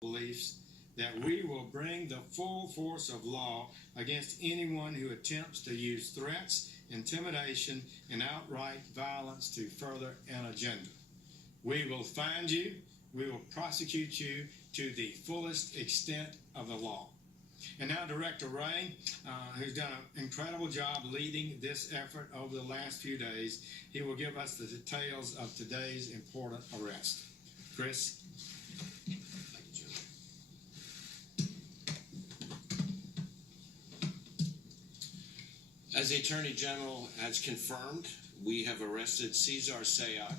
beliefs that we will bring the full force of law against anyone who attempts to use threats, intimidation, and outright violence to further an agenda. We will find you, we will prosecute you to the fullest extent of the law. And now Director Ray, who's done an incredible job leading this effort over the last few days, he will give us the details of today's important arrest. Chris? As the Attorney General has confirmed, we have arrested Cesar Sayoc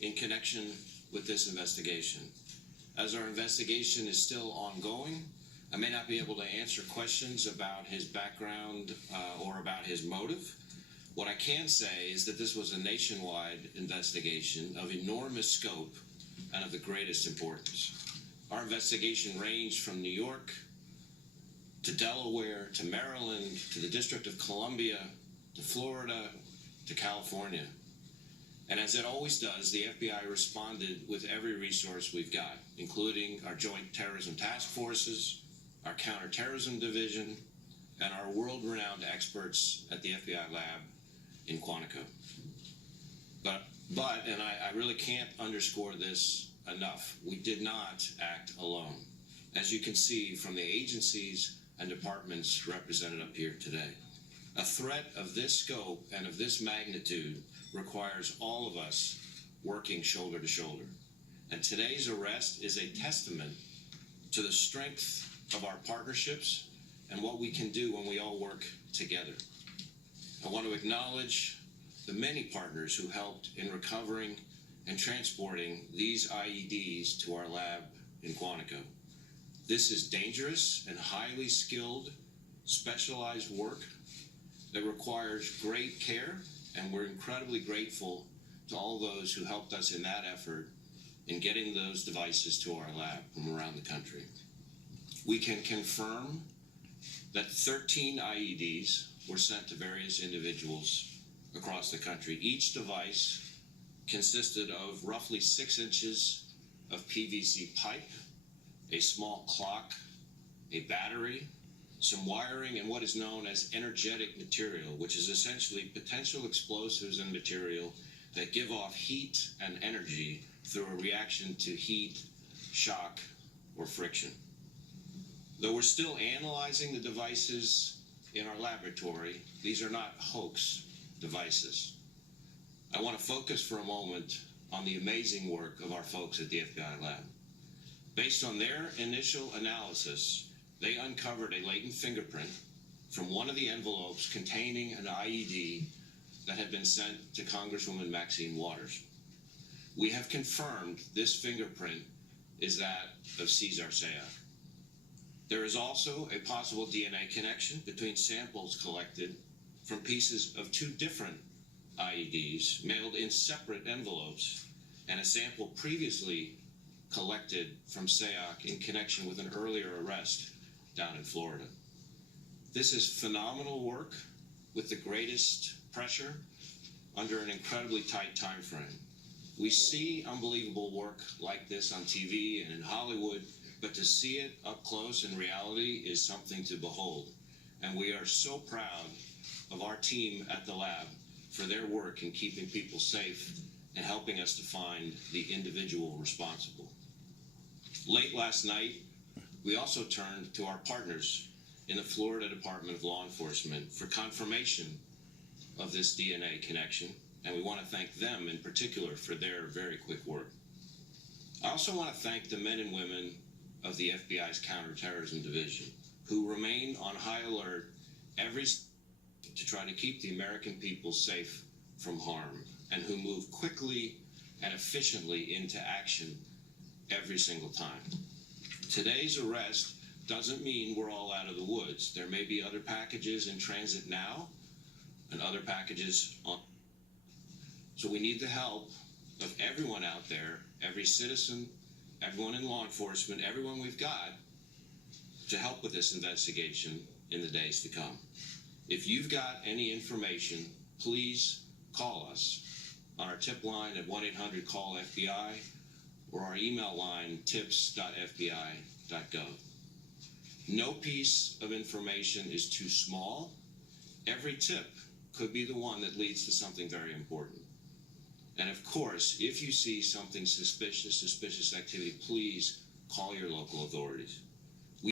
in connection with this investigation. As our investigation is still ongoing, I may not be able to answer questions about his background or about his motive. What I can say is that this was a nationwide investigation of enormous scope and of the greatest importance. Our investigation ranged from New York to Delaware, to Maryland, to the District of Columbia, to Florida, to California. And as it always does, the FBI responded with every resource we've got, including our Joint Terrorism Task Forces, our Counterterrorism Division, and our world-renowned experts at the FBI lab in Quantico. But and I really can't underscore this enough, we did not act alone, as you can see from the agencies and departments represented up here today. A threat of this scope and of this magnitude requires all of us working shoulder to shoulder. And today's arrest is a testament to the strength of our partnerships and what we can do when we all work together. I want to acknowledge the many partners who helped in recovering and transporting these IEDs to our lab in Quantico. This is dangerous and highly skilled, specialized work that requires great care, and we're incredibly grateful to all those who helped us in that effort in getting those devices to our lab from around the country. We can confirm that 13 IEDs were sent to various individuals across the country. Each device consisted of roughly 6 inches of PVC pipe, a small clock, a battery, some wiring, and what is known as energetic material, which is essentially potential explosives and material that give off heat and energy through a reaction to heat, shock, or friction. Though we're still analyzing the devices in our laboratory, these are not hoax devices. I want to focus for a moment on the amazing work of our folks at the FBI lab. Based on their initial analysis, they uncovered a latent fingerprint from one of the envelopes containing an IED that had been sent to Congresswoman Maxine Waters. We have confirmed this fingerprint is that of Cesar Sayoc. There is also a possible DNA connection between samples collected from pieces of 2 different IEDs mailed in separate envelopes and a sample previously collected from Sayoc in connection with an earlier arrest down in Florida. This is phenomenal work with the greatest pressure under an incredibly tight time frame. We see unbelievable work like this on TV and in Hollywood, but to see it up close in reality is something to behold. And we are so proud of our team at the lab for their work in keeping people safe and helping us to find the individual responsible. Late last night, we also turned to our partners in the Florida Department of Law Enforcement for confirmation of this DNA connection, and we want to thank them in particular for their very quick work. I also want to thank the men and women of the FBI's Counterterrorism Division who remain on high alert to try to keep the American people safe from harm, and who move quickly and efficiently into action every single time. Today's arrest doesn't mean we're all out of the woods. There may be other packages in transit now and other packages on. So we need the help of everyone out there, every citizen, everyone in law enforcement, everyone we've got, to help with this investigation in the days to come. If you've got any information, please call us on our tip line at 1-800-CALL-FBI or our email line, tips.fbi.gov. No piece of information is too small. Every tip could be the one that leads to something very important. And of course, if you see something suspicious activity, please call your local authorities.